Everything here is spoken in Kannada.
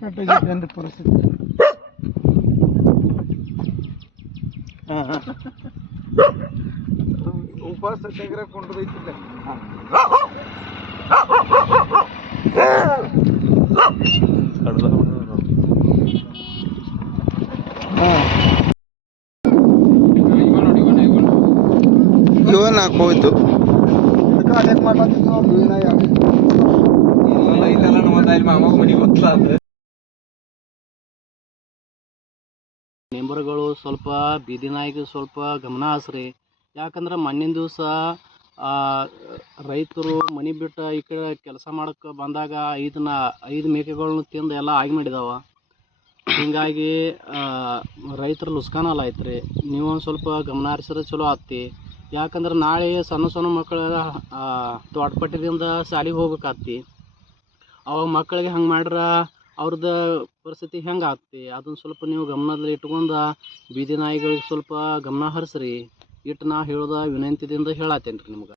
ಕೆಟ್ಟಜೈತೆ ಪರಿಸ್ಥಿತಿ. ಉಪವಾಸ ಸತ್ಯಾಗ್ರಹ ಕೊಂಡದೈತಿಲ್ಲ. ಇವನ್ ಹಾಕೋಯ್ತು ಅದಕ್ಕೆ ಮಾಡ್ಲತ್ತಿದ್ವಿ ಮೆಂಬರ್ಗಳು ಸ್ವಲ್ಪ ಬೀದಿ ನಾಯಿಗೆ ಸ್ವಲ್ಪ ಗಮನ ಹರಿಸ್ರಿ. ಯಾಕಂದ್ರೆ ಮಣ್ಣಿನ ದಿವಸ ರೈತರು ಮನೆ ಬಿಟ್ಟು ಈ ಕಡೆ ಕೆಲಸ ಮಾಡೋಕ್ಕೆ ಬಂದಾಗ 5 ಮೇಕೆಗಳನ್ನ ತಿಂದು ಎಲ್ಲ ಆಗಿ ಮಾಡಿದಾವ. ಹೀಗಾಗಿ ರೈತರು ಲುಸ್ಕಾನಲ್ಲ ಐತ್ರಿ. ನೀವು ಒಂದು ಸ್ವಲ್ಪ ಗಮನ ಹರಿಸಿದ್ರೆ ಚಲೋ ಆತ್ತಿ. ಯಾಕಂದ್ರೆ ನಾಳೆ ಸಣ್ಣ ಸಣ್ಣ ಮಕ್ಕಳ ತೋಟಪಟ್ಟಿದಿಂದ ಶಾಲೆಗೆ ಹೋಗ್ಬೇಕಾಗ್ತಿ. ಅವಾಗ ಮಕ್ಕಳಿಗೆ ಹಂಗೆ ಮಾಡ್ರೆ ಅವ್ರದ್ದು ಪರಿಸ್ಥಿತಿ ಹೆಂಗೆ ಆಗ್ತಿ. ಅದನ್ನು ಸ್ವಲ್ಪ ನೀವು ಗಮನದಲ್ಲಿ ಇಟ್ಕೊಂಡು ಬೀದಿ ನಾಯಿಗಳಿಗೆ ಸ್ವಲ್ಪ ಗಮನ ಹರಿಸ್ರಿ. ಇಟ್ಟು ನಾ ಹೇಳೋದು ವಿನಂತಿದಿಂದ ಹೇಳತ್ತೇನೆ ರೀ ನಿಮ್ಗೆ.